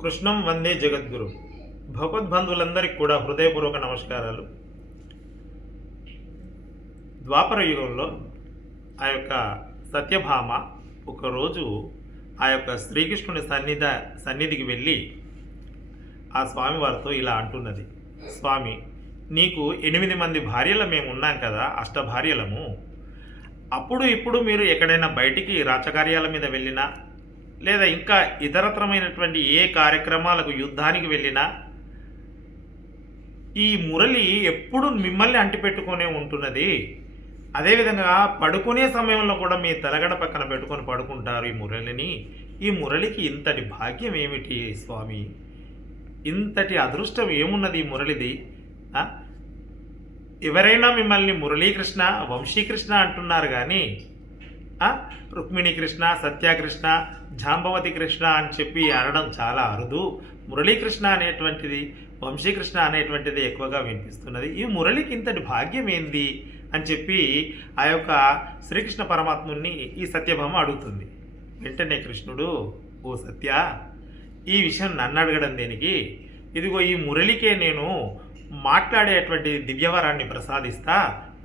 కృష్ణం వందే జగద్గురు. భగవద్బంధువులందరికీ కూడా హృదయపూర్వక నమస్కారాలు. ద్వాపర యుగంలో ఆ యొక్క సత్యభామ ఒకరోజు ఆ యొక్క శ్రీకృష్ణుని సన్నిధ సన్నిధికి వెళ్ళి ఆ స్వామివారితో ఇలా అంటున్నది. స్వామి నీకు ఎనిమిది మంది భార్యలు మేము ఉన్నాం కదా అష్ట భార్యలము అప్పుడు ఇప్పుడు మీరు ఎక్కడైనా బయటికి రాచకార్యాల మీద వెళ్ళినా లేదా ఇంకా ఇతరత్రమైనటువంటి ఏ కార్యక్రమాలకు యుద్ధానికి వెళ్ళినా ఈ మురళి ఎప్పుడు మిమ్మల్ని అంటిపెట్టుకునే ఉంటున్నది. అదేవిధంగా పడుకునే సమయంలో కూడా మీ తలగడ పక్కన పెట్టుకొని పడుకుంటారు ఈ మురళిని. ఈ మురళికి ఇంతటి భాగ్యం ఏమిటి స్వామి? ఇంతటి అదృష్టం ఏమున్నది ఈ మురళిది? ఎవరైనా మిమ్మల్ని మురళీకృష్ణ వంశీకృష్ణ అంటున్నారు కానీ రుక్మిణి కృష్ణ సత్యకృష్ణ జాంబవతి కృష్ణ అని చెప్పి అనడం చాలా అరుదు. మురళీకృష్ణ అనేటువంటిది వంశీకృష్ణ అనేటువంటిది ఎక్కువగా వినిపిస్తున్నది. ఈ మురళికి ఇంతటి భాగ్యం ఏంది అని చెప్పి ఆ యొక్క శ్రీకృష్ణ పరమాత్ముని ఈ సత్యభామ అడుగుతుంది. వెంటనే కృష్ణుడు ఓ సత్య ఈ విషయం నన్ను అడగడం దేనికి? ఇదిగో ఈ మురళికే నేను మాట్లాడేటువంటి దివ్యవరాన్ని ప్రసాదిస్తా.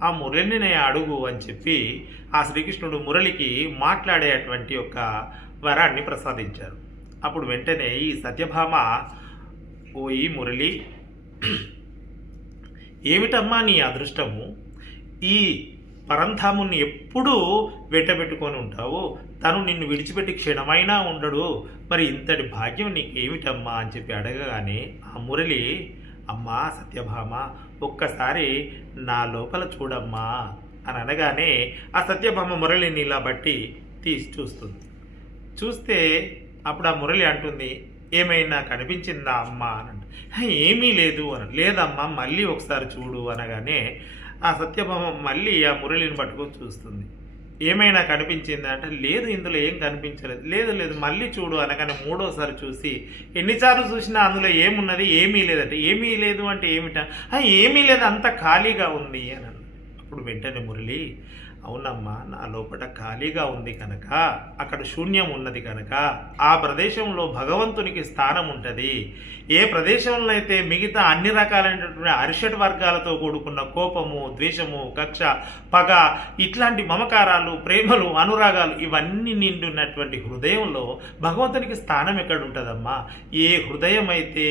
ఆ మురళిని నేను అడుగు అని చెప్పి ఆ శ్రీకృష్ణుడు మురళికి మాట్లాడేటువంటి ఒక వరాన్ని ప్రసాదించారు. అప్పుడు వెంటనే ఈ సత్యభామ ఓ ఈ మురళి ఏమిటమ్మా నీ అదృష్టము? ఈ పరంధాముని ఎప్పుడూ వెంటబెట్టుకొని ఉంటావు? తను నిన్ను విడిచిపెట్టి క్షణమైనా ఉండడు. మరి ఇంతటి భాగ్యం నీకు ఏమిటమ్మా అని చెప్పి అడగగానే ఆ మురళి అమ్మా సత్యభామ ఒక్కసారి నా లోపల చూడమ్మా అని అనగానే ఆ సత్యభామ మురళిని ఇలా బట్టి తీసి చూస్తుంది. చూస్తే అప్పుడు ఆ మురళి అంటుంది ఏమైనా కనిపించిందా అమ్మా అని ఏమీ లేదు అని లేదమ్మా మళ్ళీ ఒకసారి చూడు అనగానే ఆ సత్యభామ మళ్ళీ ఆ మురళిని పట్టుకొని చూస్తుంది. ఏమైనా కనిపించిందా అంటే లేదు ఇందులో ఏం కనిపించలేదు. లేదు లేదు మళ్ళీ చూడు అనగానే మూడోసారి చూసి ఎన్నిసార్లు చూసినా అందులో ఏమున్నది ఏమీ లేదంటే ఏమీ లేదు అంటే ఏమిటా? ఏమీ లేదు అంత ఖాళీగా ఉంది అని అప్పుడు వెంటనే మురళి అవునమ్మా నా లోపల ఖాళీగా ఉంది కనుక అక్కడ శూన్యం ఉన్నది కనుక ఆ ప్రదేశంలో భగవంతునికి స్థానం ఉంటుంది. ఏ ప్రదేశంలో అయితే మిగతా అన్ని రకాలైనటువంటి అరిషట్ వర్గాలతో కూడుకున్న కోపము ద్వేషము కక్ష పగ ఇట్లాంటి మమకారాలు ప్రేమలు అనురాగాలు ఇవన్నీ నిండున్నటువంటి హృదయంలో భగవంతునికి స్థానం ఎక్కడ ఉంటుందమ్మా ఏ హృదయం అయితే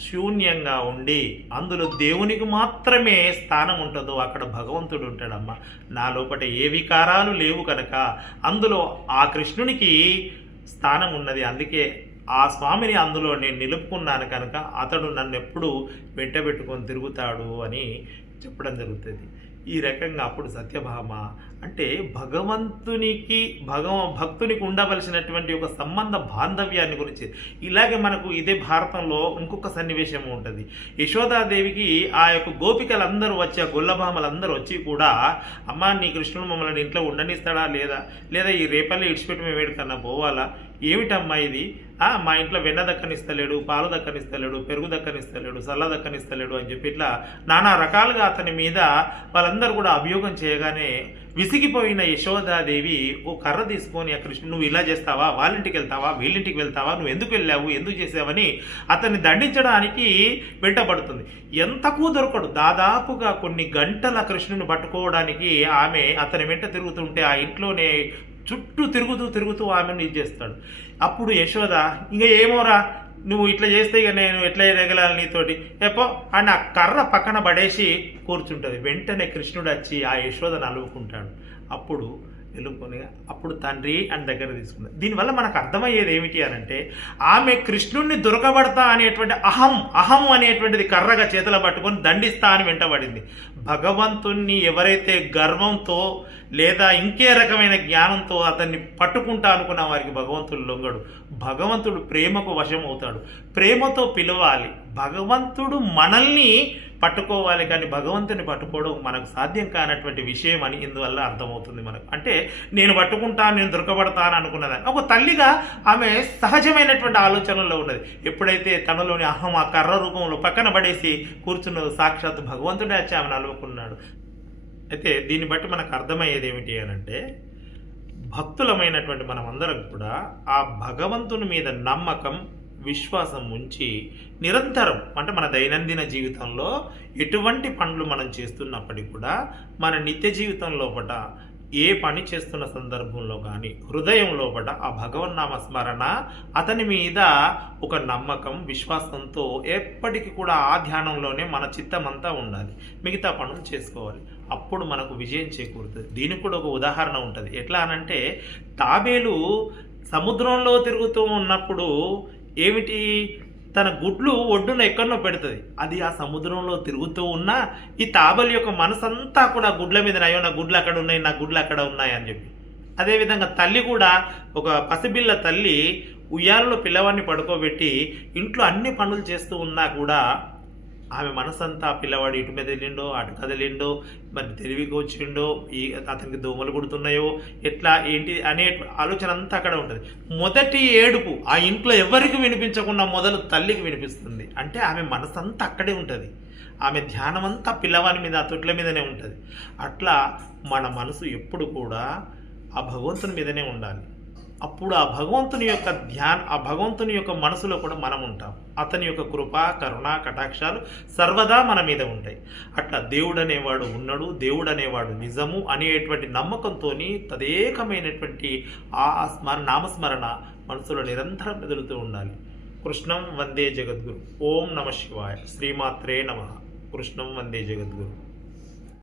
శూన్యంగా ఉండి అందులో దేవునికి మాత్రమే స్థానం ఉంటుందో అక్కడ భగవంతుడు ఉంటాడమ్మా. నా లోపల ఏ వికారాలు లేవు కనుక అందులో ఆ కృష్ణునికి స్థానం ఉన్నది. అందుకే ఆ స్వామిని అందులో నేను నిలుపుకున్నాను కనుక అతడు నన్ను ఎప్పుడు వెంటబెట్టుకొని తిరుగుతాడు అని చెప్పడం జరుగుతుంది. ఈ రకంగా అప్పుడు సత్యభామ అంటే భగవంతునికి భగవ భక్తునికి ఉండవలసినటువంటి ఒక సంబంధ బాంధవ్యాన్ని గురించి. ఇలాగే మనకు ఇదే భారతంలో ఇంకొక సన్నివేశం ఉంటుంది. యశోదాదేవికి ఆ యొక్క గోపికలందరూ వచ్చి ఆ గొల్లభామలందరూ వచ్చి కూడా అమ్మా నీ కృష్ణుడు మమ్మల్ని ఇంట్లో ఉండనిస్తాడా లేదా? లేదా ఈ రేపల్లి ఇడిచిపెట్టి మేము వేడుకన్నా పోవాలా? ఏమిటమ్మా ఇది? మా ఇంట్లో వెన్న దక్కనిస్తలేడు పాలు దక్కనిస్తలేడు పెరుగు దక్కనిస్తలేడు సల్ల దక్కనిస్తలేడు అని చెప్పి ఇట్లా నానా రకాలుగా అతని మీద వాళ్ళందరూ కూడా అభియోగం చేయగానే విసిగిపోయిన యశోదాదేవి ఓ కర్ర తీసుకొని ఆ కృష్ణుడు నువ్వు ఇలా చేస్తావా? వాళ్ళింటికి వెళ్తావా? వీళ్ళింటికి వెళ్తావా? నువ్వు ఎందుకు వెళ్ళావు? ఎందుకు చేసావని అతన్ని దండించడానికి వెంటబడుతుంది. ఎంతకు దొరకడు. దాదాపుగా కొన్ని గంటల కృష్ణుని పట్టుకోవడానికి ఆమె అతని వెంట తిరుగుతుంటే ఆ ఇంట్లోనే చుట్టూ తిరుగుతూ తిరుగుతూ ఆమెను ఇది చేస్తాడు. అప్పుడు యశోద ఇంకా ఏమోరా నువ్వు ఇట్లా చేస్తే ఇక నేను ఎట్లా ఎదగలాలి నీతోటి? ఎప్పో అని ఆ కర్ర పక్కన పడేసి కూర్చుంటుంది. వెంటనే కృష్ణుడు వచ్చి ఆ యశోదను అలువుకుంటాడు. అప్పుడు నిలుపుకొని అప్పుడు తండ్రి అని దగ్గర తీసుకున్నాడు దీనివల్ల మనకు అర్థమయ్యేది ఏమిటి అనంటే ఆమె కృష్ణుణ్ణి దొరకబడతా అనేటువంటి అహం అహం అనేటువంటిది కర్రగా చేతుల పట్టుకొని దండిస్తా అని వెంటబడింది. భగవంతుణ్ణి ఎవరైతే గర్వంతో లేదా ఇంకే రకమైన జ్ఞానంతో అతన్ని పట్టుకుంటా అనుకున్న వారికి భగవంతుడు లొంగడు. భగవంతుడు ప్రేమకు వశం అవుతాడు ప్రేమతో పిలవాలి. భగవంతుడు మనల్ని పట్టుకోవాలి కానీ భగవంతుని పట్టుకోవడం మనకు సాధ్యం కానటువంటి విషయం అని ఇందువల్ల అర్థమవుతుంది మనకు. అంటే నేను పట్టుకుంటాను నేను దొరకబడతాను అనుకున్నదాన్ని ఒక తల్లిగా ఆమె సహజమైనటువంటి ఆలోచనలో ఉన్నది. ఎప్పుడైతే తనలోని అహం ఆ కర్ర రూపంలో పక్కన పడేసి కూర్చున్నది సాక్షాత్ భగవంతుడే వచ్చి ఆమెను అలుకున్నాడు అయితే దీన్ని బట్టి మనకు అర్థమయ్యేది ఏమిటి అని అంటే భక్తులమైనటువంటి మనమందరం కూడా ఆ భగవంతుని మీద నమ్మకం విశ్వాసం ఉంచి నిరంతరం అంటే మన దైనందిన జీవితంలో ఎటువంటి పనులు మనం చేస్తున్నప్పటికీ కూడా మన నిత్య జీవితం లోపల ఏ పని చేస్తున్న సందర్భంలో కానీ హృదయం లోపల ఆ భగవన్నామ స్మరణ అతని మీద ఒక నమ్మకం విశ్వాసంతో ఎప్పటికీ కూడా ఆ ధ్యానంలోనే మన చిత్తమంతా ఉండాలి. మిగతా పనులు చేసుకోవాలి. అప్పుడు మనకు విజయం చేకూరుతుంది. దీనికి కూడా ఒక ఉదాహరణ ఉంటుంది. ఎట్లా అనంటే తాబేలు సముద్రంలో తిరుగుతూ ఉన్నప్పుడు ఏమిటి? తన గుడ్లు ఒడ్డున ఎక్కడనో పెడుతుంది. అది ఆ సముద్రంలో తిరుగుతూ ఉన్నా ఈ తాబలి యొక్క మనసంతా కూడా గుడ్ల మీద అయ్యో నా గుడ్లు అక్కడ ఉన్నాయి నా గుడ్లు అక్కడ ఉన్నాయి అని చెప్పి. అదేవిధంగా తల్లి కూడా ఒక పసిబిల్ల తల్లి ఉయ్యాలలో పిల్లవాడిని పడుకోబెట్టి ఇంట్లో అన్ని పనులు చేస్తూ ఉన్నా కూడా ఆమె మనసంతా పిల్లవాడు ఇటు మీద వెళ్ళిండో అటు కదిలిండో మరి తెలివికి వచ్చిండో ఈ అతనికి దోమలు కుడుతున్నాయో ఎట్లా ఏంటి అనే ఆలోచన అంతా అక్కడ ఉంటుంది. మొదటి ఏడుపు ఆ ఇంట్లో ఎవరికి వినిపించకుండా మొదలు తల్లికి వినిపిస్తుంది. అంటే ఆమె మనసంతా అక్కడే ఉంటుంది. ఆమె ధ్యానం అంతా పిల్లవాని మీద ఆ తొట్ల మీదనే ఉంటుంది. అట్లా మన మనసు ఎప్పుడు కూడా ఆ భగవంతుని మీదనే ఉండాలి. అప్పుడు ఆ భగవంతుని యొక్క ధ్యాన ఆ భగవంతుని యొక్క మనసులో కూడా మనం ఉంటాం. అతని యొక్క కృప కరుణ కటాక్షాలు సర్వదా మన మీద ఉంటాయి. అట్లా దేవుడు అనేవాడు ఉన్నాడు దేవుడు అనేవాడు నిజము అనేటువంటి నమ్మకంతో తదేకమైనటువంటి ఆ స్మర నామస్మరణ మనసులో నిరంతరం మెదులుతూ ఉండాలి. కృష్ణం వందే జగద్గురు. ఓం నమ శివాయ. శ్రీమాత్రే నమ. కృష్ణం వందే జగద్గురు.